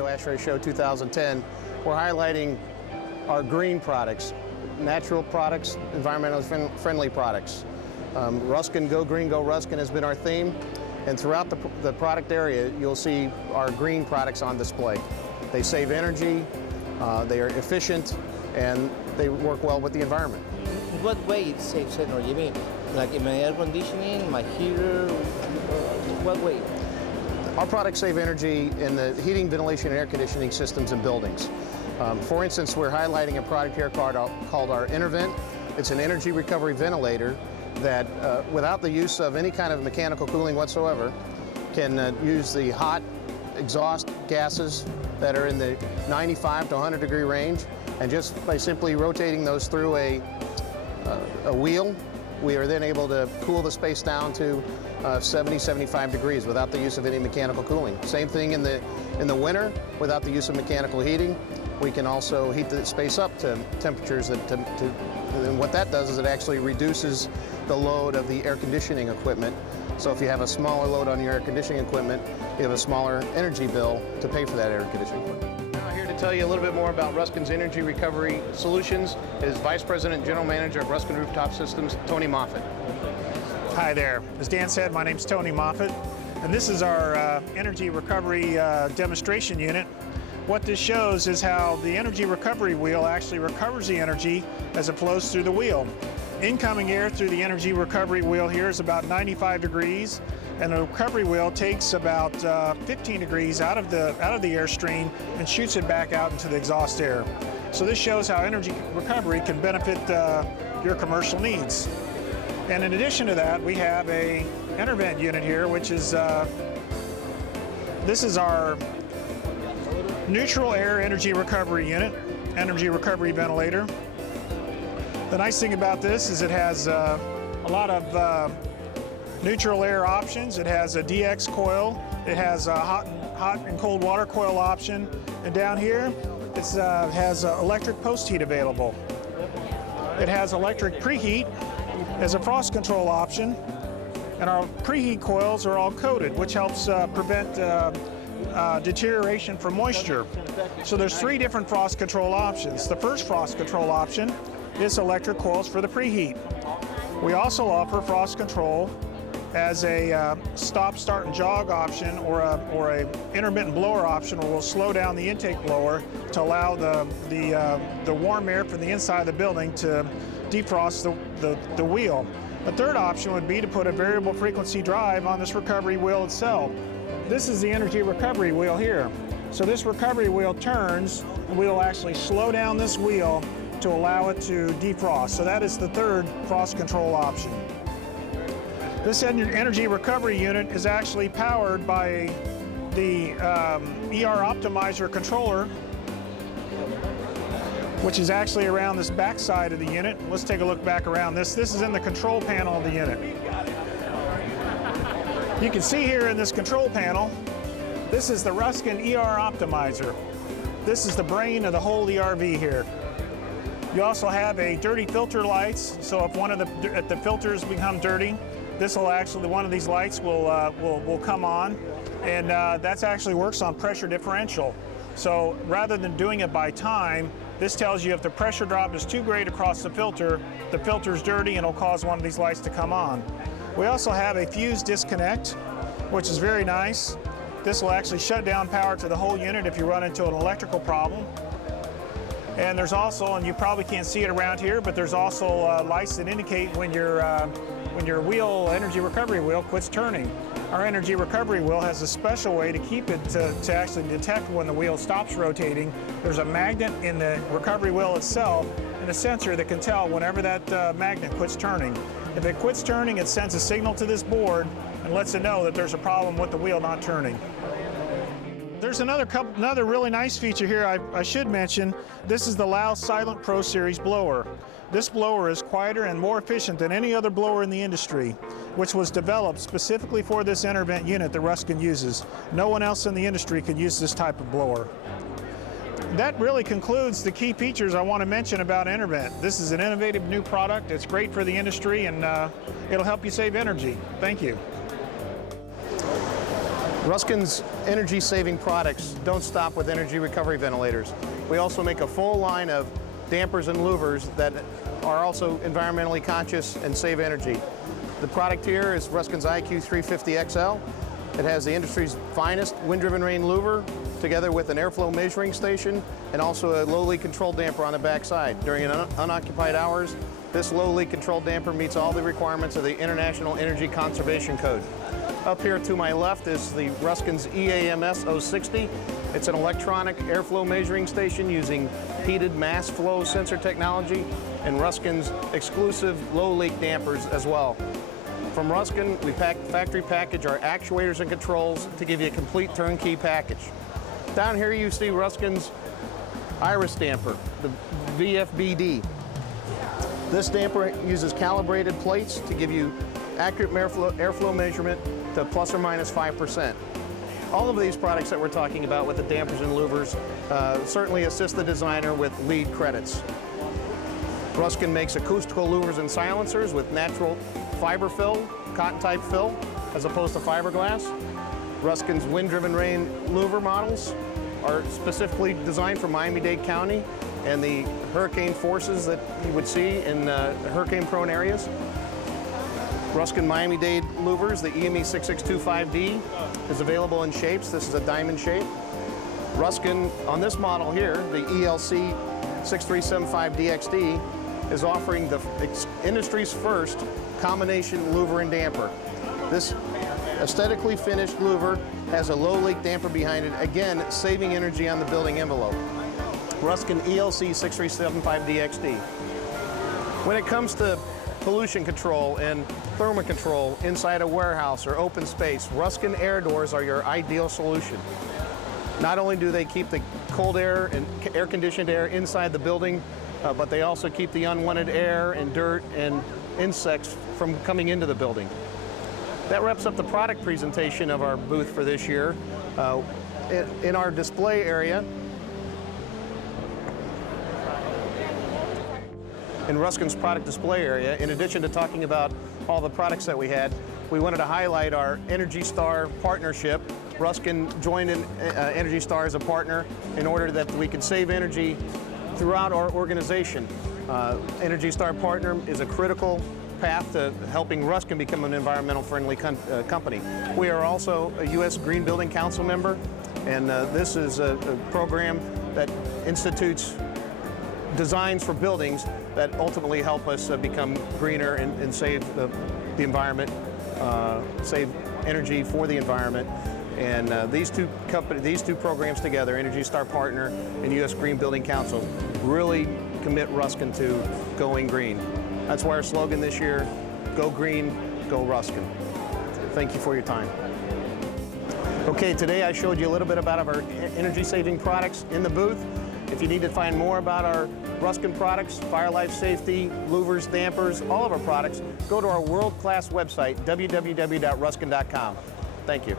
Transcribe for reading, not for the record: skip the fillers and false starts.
Orlando ASHRAE Show 2010, we're highlighting our green products, natural products, environmentally friendly products. Ruskin, Go Green, Go Ruskin has been our theme, and throughout the product area you'll see our green products on display. They save energy, they are efficient, and they work well with the environment. In what way it saves energy? I mean, like in my air conditioning, my heater, what way? Our products save energy in the heating, ventilation, and air conditioning systems in buildings. For instance, we're highlighting a product here called our InterVent. It's an energy recovery ventilator that, without the use of any kind of mechanical cooling whatsoever, can use the hot exhaust gases that are in the 95 to 100 degree range, and just by simply rotating those through a wheel, we are then able to cool the space down to 70, 75 degrees without the use of any mechanical cooling. Same thing in the winter, without the use of mechanical heating. We can also heat the space up to temperatures and what that does is it actually reduces the load of the air conditioning equipment. So if you have a smaller load on your air conditioning equipment, you have a smaller energy bill to pay for that air conditioning equipment. Now here to tell you a little bit more about Ruskin's Energy Recovery Solutions is Vice President and General Manager of Ruskin Rooftop Systems, Tony Moffitt. Hi there. As Dan said, my name's Tony Moffitt, and this is our energy recovery demonstration unit. What this shows is how the energy recovery wheel actually recovers the energy as it flows through the wheel. Incoming air through the energy recovery wheel here is about 95 degrees, and the recovery wheel takes about 15 degrees out of the airstream and shoots it back out into the exhaust air. So this shows how energy recovery can benefit your commercial needs. And in addition to that, we have a InterVent unit here, which is this is our neutral air energy recovery unit, energy recovery ventilator. The nice thing about this is it has a lot of neutral air options. It has a DX coil, it has a hot and cold water coil option, and down here it has electric post heat available. It has electric preheat as a frost control option, and our preheat coils are all coated, which helps prevent deterioration from moisture. So there's 3 different frost control options. The first frost control option is electric coils for the preheat. We also offer frost control as a stop, start, and jog option, or a intermittent blower option, where we'll slow down the intake blower to allow the warm air from the inside of the building to defrost the wheel. The third option would be to put a variable frequency drive on this recovery wheel itself. This is the energy recovery wheel here. So this recovery wheel turns, and we'll actually slow down this wheel to allow it to defrost. So that is the third frost control option. This energy recovery unit is actually powered by the ER Optimizer controller, which is actually around this back side of the unit. Let's take a look back around this. This is in the control panel of the unit. You can see here in this control panel, this is the Ruskin ER Optimizer. This is the brain of the whole ERV here. You also have a dirty filter lights, so if the filters become dirty, this will actually, one of these lights will come on, and that actually works on pressure differential. So rather than doing it by time, this tells you if the pressure drop is too great across the filter's dirty, and it'll cause one of these lights to come on. We also have a fuse disconnect, which is very nice. This will actually shut down power to the whole unit if you run into an electrical problem. And there's also, and you probably can't see it around here, but there's also lights that indicate when your energy recovery wheel quits turning. Our energy recovery wheel has a special way to keep it to actually detect when the wheel stops rotating. There's a magnet in the recovery wheel itself and a sensor that can tell whenever that magnet quits turning. If it quits turning, it sends a signal to this board and lets it know that there's a problem with the wheel not turning. There's another really nice feature here I should mention. This is the Loud Silent Pro Series blower. This blower is quieter and more efficient than any other blower in the industry, which was developed specifically for this InterVent unit that Ruskin uses. No one else in the industry can use this type of blower. That really concludes the key features I want to mention about InterVent. This is an innovative new product. It's great for the industry, and it'll help you save energy. Thank you. Ruskin's energy-saving products don't stop with energy recovery ventilators. We also make a full line of dampers and louvers that are also environmentally conscious and save energy. The product here is Ruskin's IQ350XL. It has the industry's finest wind-driven rain louver, together with an airflow measuring station and also a low leak control damper on the back side. During unoccupied hours, this low leak control damper meets all the requirements of the International Energy Conservation Code. Up here to my left is the Ruskin's EAMS 060. It's an electronic airflow measuring station using heated mass flow sensor technology and Ruskin's exclusive low leak dampers as well. From Ruskin, we factory package our actuators and controls to give you a complete turnkey package. Down here you see Ruskin's Iris damper, the VFBD. This damper uses calibrated plates to give you accurate airflow measurement to plus or minus 5%. All of these products that we're talking about with the dampers and louvers certainly assist the designer with lead credits. Ruskin makes acoustical louvers and silencers with natural fiber fill, cotton type fill, as opposed to fiberglass. Ruskin's wind-driven rain louver models are specifically designed for Miami-Dade County and the hurricane forces that you would see in hurricane-prone areas. Ruskin Miami-Dade louvers, the EME 6625D, is available in shapes. This is a diamond shape. Ruskin, on this model here, the ELC 6375DXD, is offering the industry's first combination louver and damper. This aesthetically finished louver has a low leak damper behind it, again, saving energy on the building envelope. Ruskin ELC 6375DXD. When it comes to pollution control and thermal control inside a warehouse or open space, Ruskin air doors are your ideal solution. Not only do they keep the cold air and air-conditioned air inside the building, but they also keep the unwanted air and dirt and insects from coming into the building. That wraps up the product presentation of our booth for this year. In our display area, in Ruskin's product display area, in addition to talking about all the products that we had, we wanted to highlight our Energy Star partnership. Ruskin joined in Energy Star as a partner in order that we could save energy throughout our organization. Energy Star Partner is a critical path to helping Ruskin become an environmental friendly company. We are also a U.S. Green Building Council member, and this is a program that institutes designs for buildings that ultimately help us become greener and save the environment, save energy for the environment. And these two programs together, Energy Star Partner and U.S. Green Building Council, really commit Ruskin to going green. That's why our slogan this year, go green, go Ruskin. Thank you for your time. Okay, today I showed you a little bit about our energy-saving products in the booth. If you need to find more about our Ruskin products, fire life safety, louvers, dampers, all of our products, go to our world-class website, www.ruskin.com. Thank you.